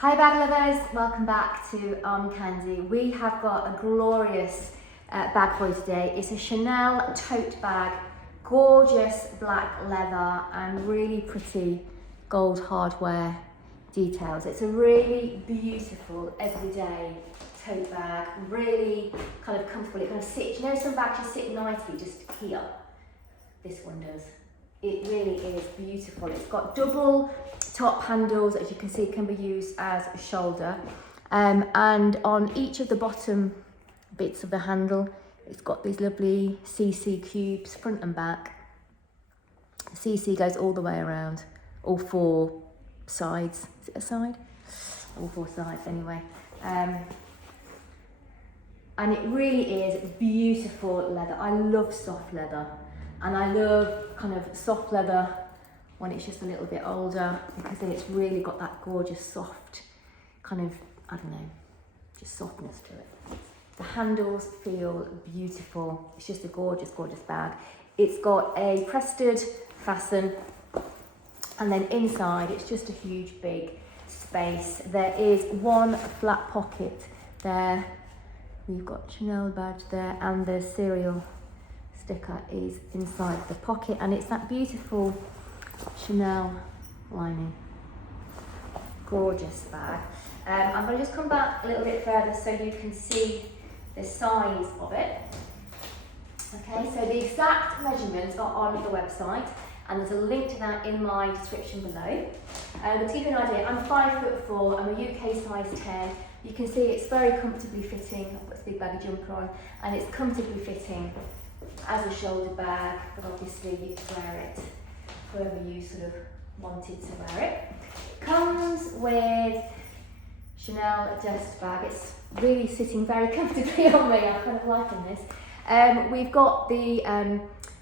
Hi bag lovers, welcome back to Armcandy. We have got a glorious bag for you today. It's a Chanel tote bag, gorgeous black leather and really pretty gold hardware details. It's a really beautiful everyday tote bag, really kind of comfortable. It kind of sits, you know, some bags just sit nicely just here. This one does. It really is beautiful. It's got double top handles, as you can see, can be used as a shoulder. And on each of the bottom bits of the handle, it's got these lovely CC cubes, front and back. CC goes all the way around, all four sides. Is it a side? All four sides anyway. And it really is beautiful leather. I love soft leather. And I love kind of soft leather when it's just a little bit older, because then it's really got that gorgeous soft kind of, I don't know, just softness to it. The handles feel beautiful. It's just a gorgeous, gorgeous bag. It's got a crested fasten, and then inside it's just a huge big space. There is one flat pocket there. We've got Chanel badge there, and the serial sticker is inside the pocket, and it's that beautiful Chanel lining. Gorgeous bag. I'm going to just come back a little bit further so you can see the size of it. Okay, so the exact measurements are on the website, and there's a link to that in my description below. But to give you an idea, I'm 5'4", I'm a UK size 10. You can see it's very comfortably fitting. I've got this big baggy jumper on, and it's comfortably fitting as a shoulder bag, but obviously you can wear it wherever you sort of wanted to wear it. It comes with Chanel dust bag. It's really sitting very comfortably on me. I'm kind of liking this. We've got the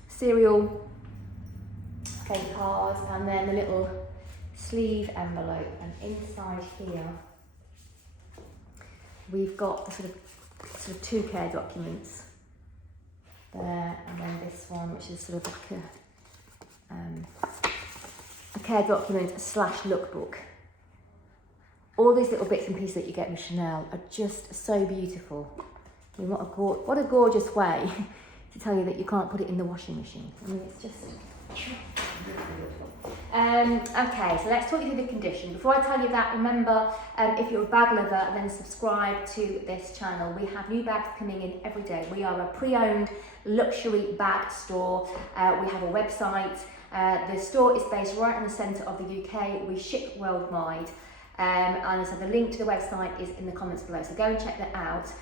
serial cards, and then the little sleeve envelope, and inside here we've got the sort of two care documents there, and then this one, which is sort of like a care document / lookbook. All these little bits and pieces that you get with Chanel are just so beautiful. I mean, what a gorgeous way to tell you that you can't put it in the washing machine. I mean, it's just okay, so let's talk you through the condition. Before I tell you that, remember, if you're a bag lover, then subscribe to this channel. We have new bags coming in every day. We are a pre-owned luxury bag store. We have a website. The store is based right in the centre of the UK. We ship worldwide. And so the link to the website is in the comments below, so go and check that out.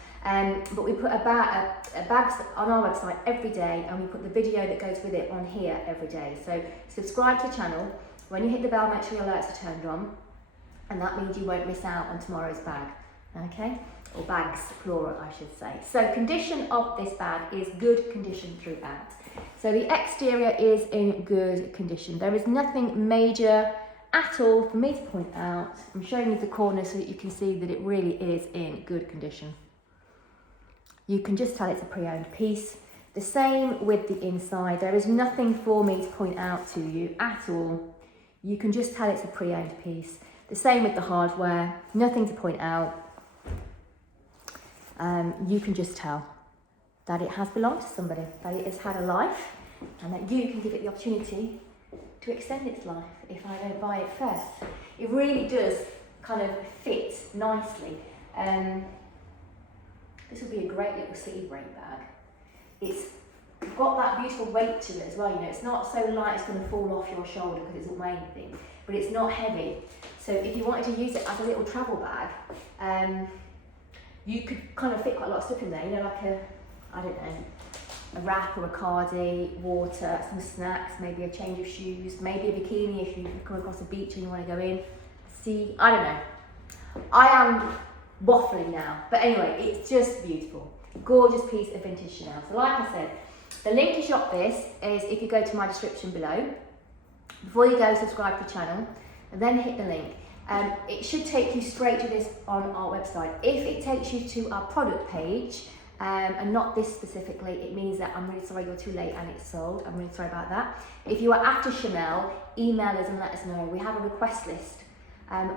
But we put bags on our website every day, and we put the video that goes with it on here every day. So subscribe to the channel. When you hit the bell, make sure your alerts are turned on, and that means you won't miss out on tomorrow's bag, okay? Or bags, plural, I should say. So condition of this bag is good condition throughout. So the exterior is in good condition. There is nothing major at all for me to point out. I'm showing you the corner so that you can see that it really is in good condition. You can just tell it's a pre-owned piece. The same with the inside. There is nothing for me to point out to you at all. You can just tell it's a pre-owned piece. The same with the hardware, nothing to point out. You can just tell that it has belonged to somebody, that it has had a life, and that you can give it the opportunity to extend its life if I don't buy it first. It really does kind of fit nicely. This would be a great little city break bag. It's got that beautiful weight to it as well, you know, it's not so light it's going to fall off your shoulder because it doesn't weigh anything, but it's not heavy. So if you wanted to use it as a little travel bag, you could kind of fit quite a lot of stuff in there, you know, like I don't know, a wrap or a cardi, water, some snacks, maybe a change of shoes, maybe a bikini if you come across a beach and you want to go in, see, I don't know. I am waffling now, but anyway, it's just beautiful. Gorgeous piece of vintage Chanel. So like I said, the link to shop this is if you go to my description below. Before you go, subscribe to the channel, and then hit the link. It should take you straight to this on our website. If it takes you to our product page, and not this specifically, it means that I'm really sorry you're too late and it's sold. I'm really sorry about that. If you are after Chanel, email us and let us know. We have a request list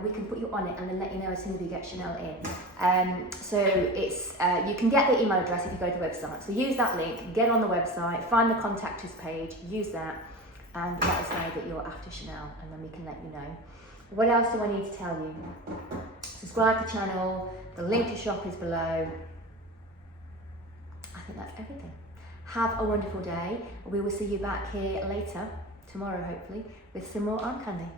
we can put you on it and then let you know as soon as we get Chanel in. So it's you can get the email address if you go to the website. So use that link, get on the website, find the contact us page, use that, and let us know that you're after Chanel, and then we can let you know. What else do I need to tell you? Subscribe to the channel, the link to shop is below. I think that's everything. Have a wonderful day. We will see you back here later, tomorrow hopefully, with some more Armcandy.